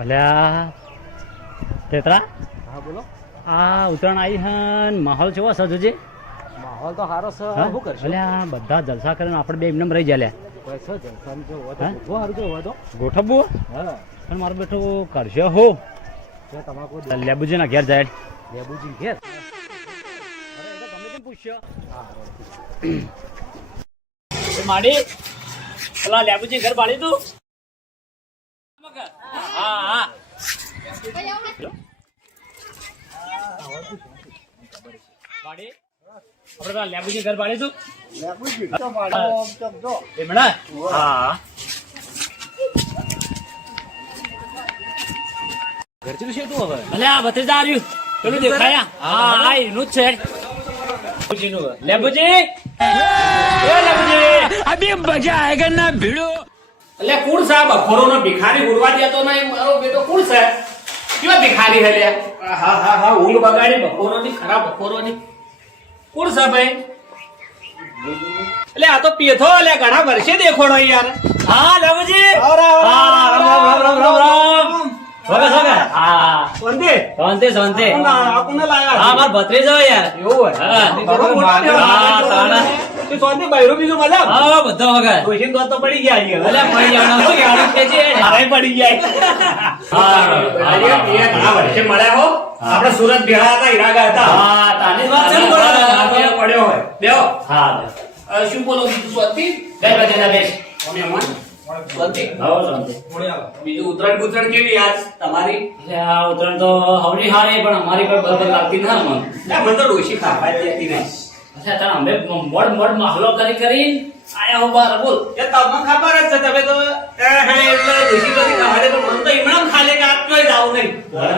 અલ્યા તેતરા? હા બોલો. આ ઉત્તરાયણ આવી હન. માહોલ કેવો છે જોજે માહોલ તો સારો છે. હા? શું કરશો? અલ્યા બધા જલસા કરીને આપણે બે એમને રહી જાય ગોઠવવું પણ મારું બેઠું કરશે હો. લેબુજી ના ઘેર જાય. લેબુજી ઘેર? માડી પેલા લેબુજી ઘર બાળી તું. હા આપણે તો લેબુજી ઘર પાડીશું લેબુજી તો પાડો આમ તો એ ભીડો એટલે કુણ સાહેબ આ નો ભિખારી ઉડવા દેતો નહીં મારો બેટો કુણ સાહેબ કેવા ભિખારી હે હા હા હા ઊંઘ બગાડી બપોરોની ખરાબ બપોરોની કુણ સાહેબ એટલે આ તો પેથો એટલે ઘણા વર્ષે દેખોડો યાર. હા લેબુજી રામ, રામ, હા રામ રામ રામ વગર વગર હા. વંદે લાયા. હા માર ભત્રીજો યાર. એવું હોય. હા. હા, તાણા. તું શાંતિ બૈરું બીજું મજા હા બધો વગર ડોશીને દોત તો પડી ગયા છે. અલે પડી જવાનું શું કહેવાનું છે? જે? મારે પડી જાય હા. અરે, વર્ષે મળ્યા હો. આપણે સુરત ભેળા હતા ઈરાગા હતા. હા તાની વાત છે પડ્યો હોય. બેહો. હા શું બોલો બીજું? સ્વાતી બેસ? અમે બીજું ઉત્તરાયણ ઉત્તરાયણ કેવી આજ તમારી? ઉત્તરાયણ તો હવની હારે પણ અમારી પર બરાબર લાગતી ના મને મને તો ડોશી ખાવા જતી નહીં. અચ્છા તારા અમે મોડ મોડ માહલો કરી કરી આયા હો બાર બોલ. કે તમને ખબર જ છે તમે તો એ, હે, એટલે ડોશી તો ખાવા દે પણ મને તો એમણામ ખાલે કે આજ તોય જાવું નહીં.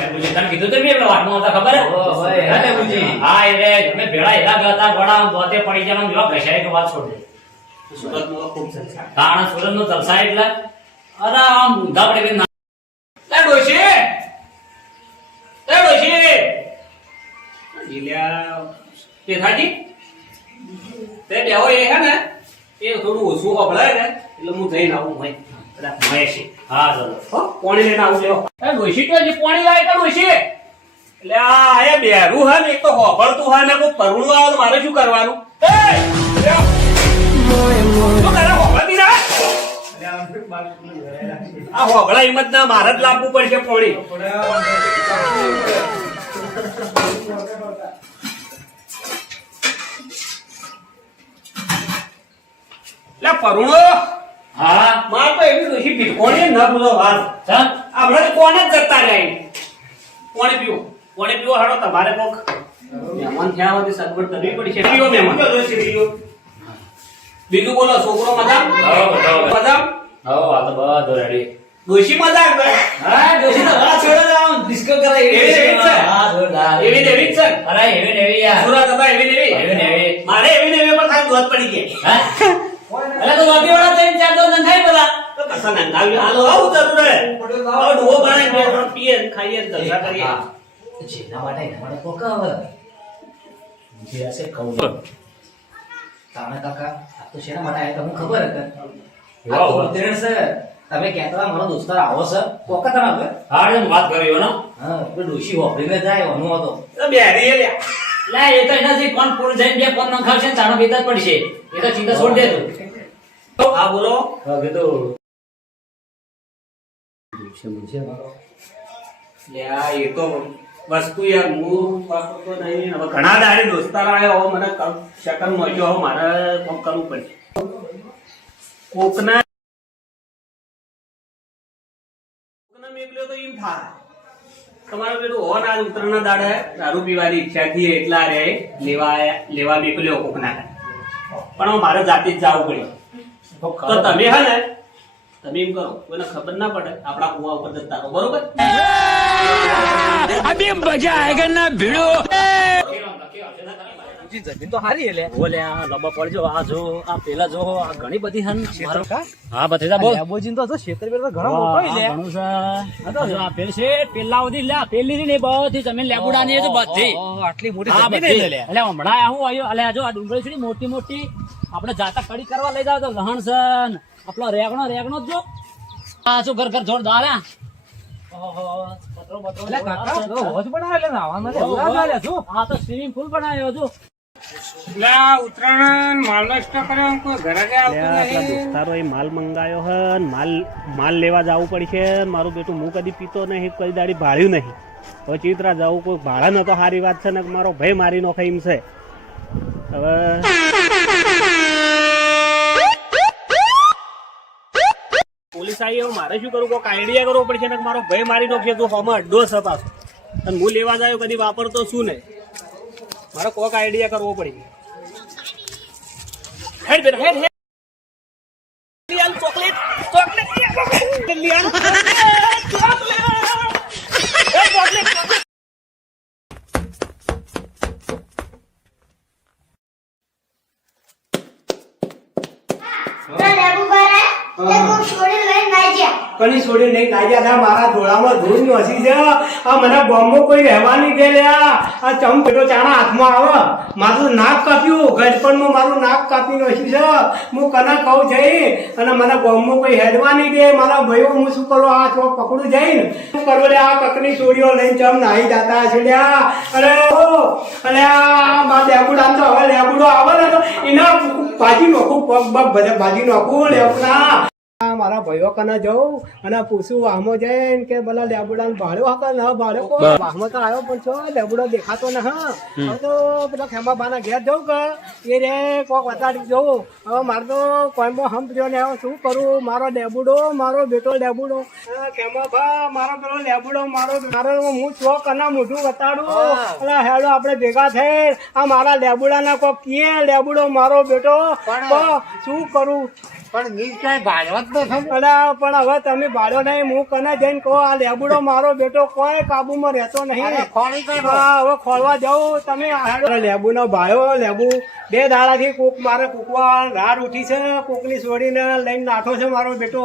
લેબુજી તને કીધું તો એટલે વાતમાં હતા ખબર હોય, હે લેબુજી? હા એ રે અમે ભેળા એલા ગતા ગોડા બોતે પડી જવાનું જો ઘસાય કે વાત છોડ. દે સુરતમાં તો ખૂબ સંસ્કાર કારણ સુરત નો તલસા એટલે? અરે આમ ઊંધા પડે કે ના એ ડોશી! એ ડોશી! ઈલ્યા પેથાજી? તે બેહો એ હે ને એ થોડું ઓછું હોભળાય ને એટલે હું જઈને આવું હોય મહેશી હા ચલો હો પાણી લઈને આવું લેવો એ ડોશી તો હજી પાણી લાય તો ડોશી એટલે આ એ બેરું હે ને એક તો હોભળતું હોય ને કોઈ પરણું આવે તો મારે શું કરવાનું? એ કરે ના આ હોભળા હિંમત ના મારે જ લાવવું પડશે પાણી. લે પરુણો. હા? માર તો એવી ડોશી ભીખોણી ન બોલો વાત. ચાલ આપણે કોને જ જતા રહી કોને પીવો? કોને પીવો? હાડો તમારે કોક મહેમાન થયા હોય સગવડ કરવી પડશે. પીવો મહેમાન. બીજું બોલો છોકરો મજામ? હા, બધા બધા. મજામ? હો આ તો બધું રેડી ડોશી મજાક હા જોશી તો હા છોડો ને ડિસ્કો કરાય એવી એવી છે. હા જોરદાર. એવી એવી છે? અરે એવી એવી યાર. સુરત હતા એવી એવી? એવી એવી. મારે એવી એવી પણ ખાલી દોત પડી ગઈ. હા? અલે તો વાપી વાળા તો એમ ચાર દો થાય પેલા તો કસા ના કાવ્ય હાલો આવું જરૂર હે હવે ડોહો બાણે બે ત્રણ પીએ ને ખાઈએ ને જલસા કરીએ. જેના માટે એના માટે કોક આવે જે હશે કહું. તાણે કાકા આ તો શેના માટે આયા તમને ખબર હે કે આ વાહ, તો વાહ. ઉત્તરાયણ છે. તમે કહેતા મારો દોસ્તાર આવો છે. કોકા તમે હવે. હા એમ વાત કર્યો ને હા એટલે ડોશી હોભળીને જાય વાનું હતો. બેરી એ લ્યા. લે એ તો એનાથી કોણ પૂરું જઈને બે કોણ નખાવશે બીતા જ પડશે. એ તો ચિંતા છોડ દે તું. હા બોલો. હા કીધું એ તો વસ્તુ યાર હું વાપરતો નહીં. હવે ઘણા દાડે દોસ્તાર આવ્યો હવે મને સેકન્ડ મળ્યો હવે મારે કોક કરવું પડશે. કોકના મેકલ્યો તો એમ થાય. તમારું પેલું હોન આજ ઉત્તરાયણના દાડે દારૂ પીવાની ઈચ્છા થી એટલા રે લેવા લેવા મેકલ્યો કોકના. પણ મારે જાતે જ જવું પડ્યું તો તમે હે ને તમે એમ કરો કોઈને ખબર ના પડે આપણા કુવા ઉપર જતા રહો બરોબર? અબે મજા આયેગા ના ભીડો. ઘણી બધી હન. હા બતેજા છે. આ પેલ છે પેલા ઉધી જમીન લેબુડા બધી. હું આયો એટલે જો આ મોટી મોટી. આપણે જાતા કડી કરવા લઈ જાવ તો લહણ છે આપણો રેગણો રેગણો જ જો. આ શું ઘર ઘર જોરદાર હે? છું માલ મંગાયો હે માલ માલ લેવા જવું પડશે મારું બેટું હું કદી પીતો નહીં કદી દાડી ભાળ્યું નહીં. હવે ચિત્રા જવું કોઈ ભાડા ન તો સારી વાત છે ને મારો ભાઈ મારી નો એમ છે. હવે પોલીસ આવી મારે શું કરું કોઈક આઈડિયા કરવો પડશે ને મારો ભાઈ મારી નોખશે તું હોમાં અડ્ડો છે પાછો. અને હું લેવા જાય કદી વાપરતો શું નહીં. મારે કોઈક આઈડિયા કરવો પડી. હેડ બેટા. Head head. Chocolate chocolate chocolate chocolate એ ચોકલેટ કની કાઢ્યા હતા મારા ધોળામાં ધૂળની છે. આ મને બોમ્બો કોઈ રહેવાની દે લ્યા. આ ચમ પેટો ચાણા હાથમાં આવે. મારું નાક કાપ્યું. ગજપણમાં મારું નાક કાપી નાખ્યું છે. હું કને કહું જઈ? અને મને બોમ્બો કોઈ હેડવાની દે. મારા ભાઈઓ હું શું કરું? આ ચોક પકડું જઈને. શું કરું લે આ કકની સોડીઓ લઈને ચમ નાહી જતા છે લ્યા. અરે ઓ અરે, આ મા આમ તો હવે લેબુડો આવે ને એના ભાજી નાખું પગ પગ બધા ભાજી નાખું લેબુડા મારા ભાઈઓ કને જવું અને પૂછું વાહમો જઈને કે ભલા લેબુડા ભાડ્યો હતો ના ભાડ્યો? કો વાહમો તો આવ્યો પણ છો લેબુડો દેખાતો ન હા. તો પેલા ખેમા બાના ઘેર જઉં કે? એ રે કોક વટાડી જઉં. હવે મારે તો કોઈમાં હમ પ્રિયો ને શું કરું? મારો લેબુડો મારો બેટો લેબુડો. ખેમા ભા મારો પેલો લેબુડો મારો મારો હું છો કના મોઢું વતાડું. એટલે હેડો આપણે ભેગા થઈ આ મારા લેબુડાના કોક કીએ લેબુડો મારો બેટો. શું કરું? પણ નીચ કઈ ભાડવા જ પણ હવે તમે ભાડો નહીં હું કને જઈને કહો આ લેબુડો મારો બેટો કોઈ કાબુમાં રહેતો નહીં. હવે ખોલવા જાઉં તમે લેબુ નો ભાયો લેબુ બે દાડાથી કોક મારે કૂકવા રાડ ઉઠી છે કોકની છોડીને લઈને નાઠો છે મારો બેટો.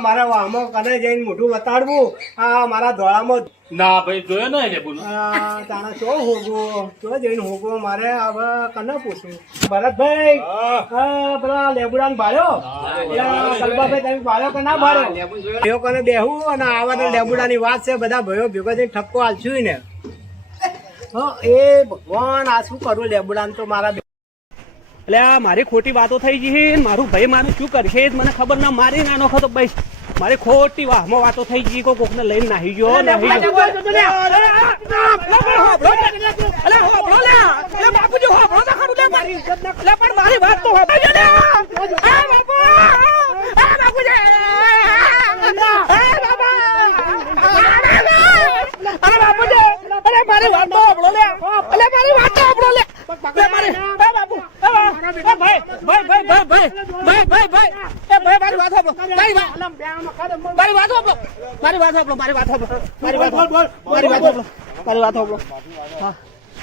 મારા વાહમાં કને જઈને મોઢું બતાડવું આ મારા ધોળામાં ના ભાઈ જોયો ને લેબુ આ તાણા ચો હોગો? ચો જઈને હોગો? મારે હવે કને પૂછું ભરતભાઈ પેલા લેબુડાને ભાળ્યો? પેલા કલ્પાભાઈ તમે ભાડ્યો કે ના ભાડ્યો કને બેહું? અને આવા તો લેબુડાની વાત છે બધા ભયો ભેગો જઈને ઠપકો હાલશું ને હા એ ભગવાન આ શું કરું લેબુડા તો મારા એટલે મારી ખોટી વાતો થઈ ગઈ મારું ભાઈ મારું શું કરશે મને ખબર ના મારી નાનો ખતો ભાઈ મારી ખોટી વાહમાં વાતો થઈ ગઈ કો કોકને લઈને નાહી ગયો નાહી ગયો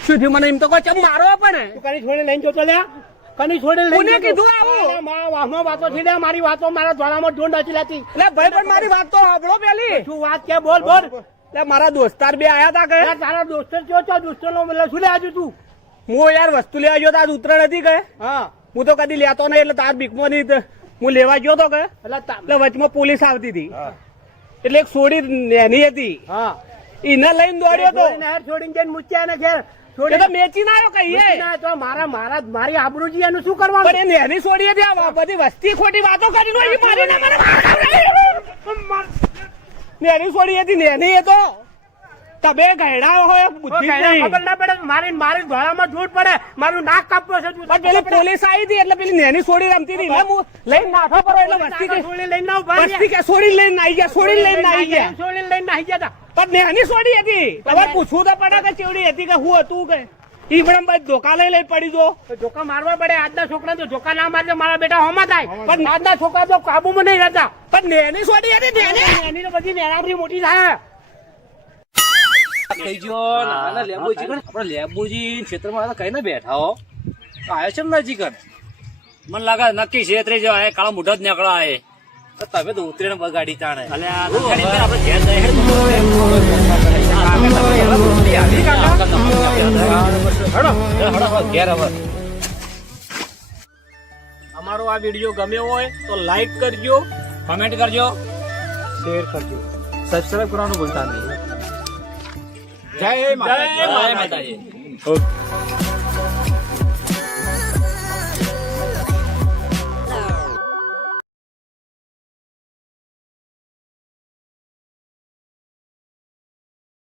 શું થયું? મને એમ તો કોઈ ચમ મારો તું કની લઈને જોતો લ્યા? કની છોડી લઈને કીધું આવું? મા વાતો થઈ લ્યા મારી વાતો મારા ધોળામાં ઢૂંઢ હચી લેતી. એટલે ભાઈ પણ મારી વાત તો સાંભળો પેલી. શું વાત કે બોલ બોલ. મારા દોસ્તાર બે આયા તા કે તારા દોસ્તર કયો છો? દોસ્તો નો મતલબ શું લે આજુ તું? હું યાર વસ્તુ લેવા ગયો તો આજ ઉતરાણ હતી કે? હા. હું તો કદી લેતો નહીં એટલે તાર બીકમાં નહીં તો હું લેવા ગયો તો કે? એટલે વચમાં પોલીસ આવતી હતી. એટલે એક સોડી નેની હતી. હા. એને લઈને દોડ્યો તો. નહેર હાર છોડીને જઈને મૂક્યા ને ઘેર. છોડી તો મેચી ના કહીએ તો મારા મારા મારી આબરૂજી એનું શું કરવાનું? પણ એ નેની છોડી હતી આ બધી વસ્તી ખોટી વાતો કરી નો મારી ના મને નેની સોડી હતી નેની એ તો. તમે ગયડા હોય બુદ્ધિ ખબર ના પડે મારી મારી ધોળામાં ધૂળ પડે મારું નાક કાપવું છે પણ પેલી પોલીસ આવી હતી એટલે પેલી નેની સોડી રમતી હતી. હું લઈને નાખો પડો એટલે વસ્તી કે છોડી લઈને ના ઊભા વસ્તી કે સોડી લઈને આવી ગયા સોડી લઈને આવી ગયા. છોડી લઈને આવી ગયા પણ નેની સોડી હતી. તમારે પૂછવું તો પડે કે ચેવડી હતી કે હું હતું કે? ઈ પણ ભાઈ ધોકા લઈ લઈ પડી જો. ધોકા મારવા પડે આજના છોકરા તો ધોકા ના મારજો મારા બેટા હોમાં થાય. પણ આજના છોકરા તો કાબુમાં નહીં રહેતા. પણ નેની સોડી હતી નેની. નેની તો બધી નેનાથી મોટી થાય. થઈ ગયો. નાના લેબુજી આપણે લેબુજી ક્ષેત્રમાં કઈ ના બેઠા હો. આવ્યો છે ને નજીક મને લાગે નક્કી છેતરી જો આ કાળા મોઢો જ નીકળો આ એ. તમે તો ઉતરેણ બગાડી તાણે. અમારો આ વીડિયો ગમ્યો હોય તો લાઈક કરજો કમેન્ટ કરજો શેર કરજો. સબસ્ક્રાઇબ કરવાનું ભૂલતા નહીં. જય જય માતાજી.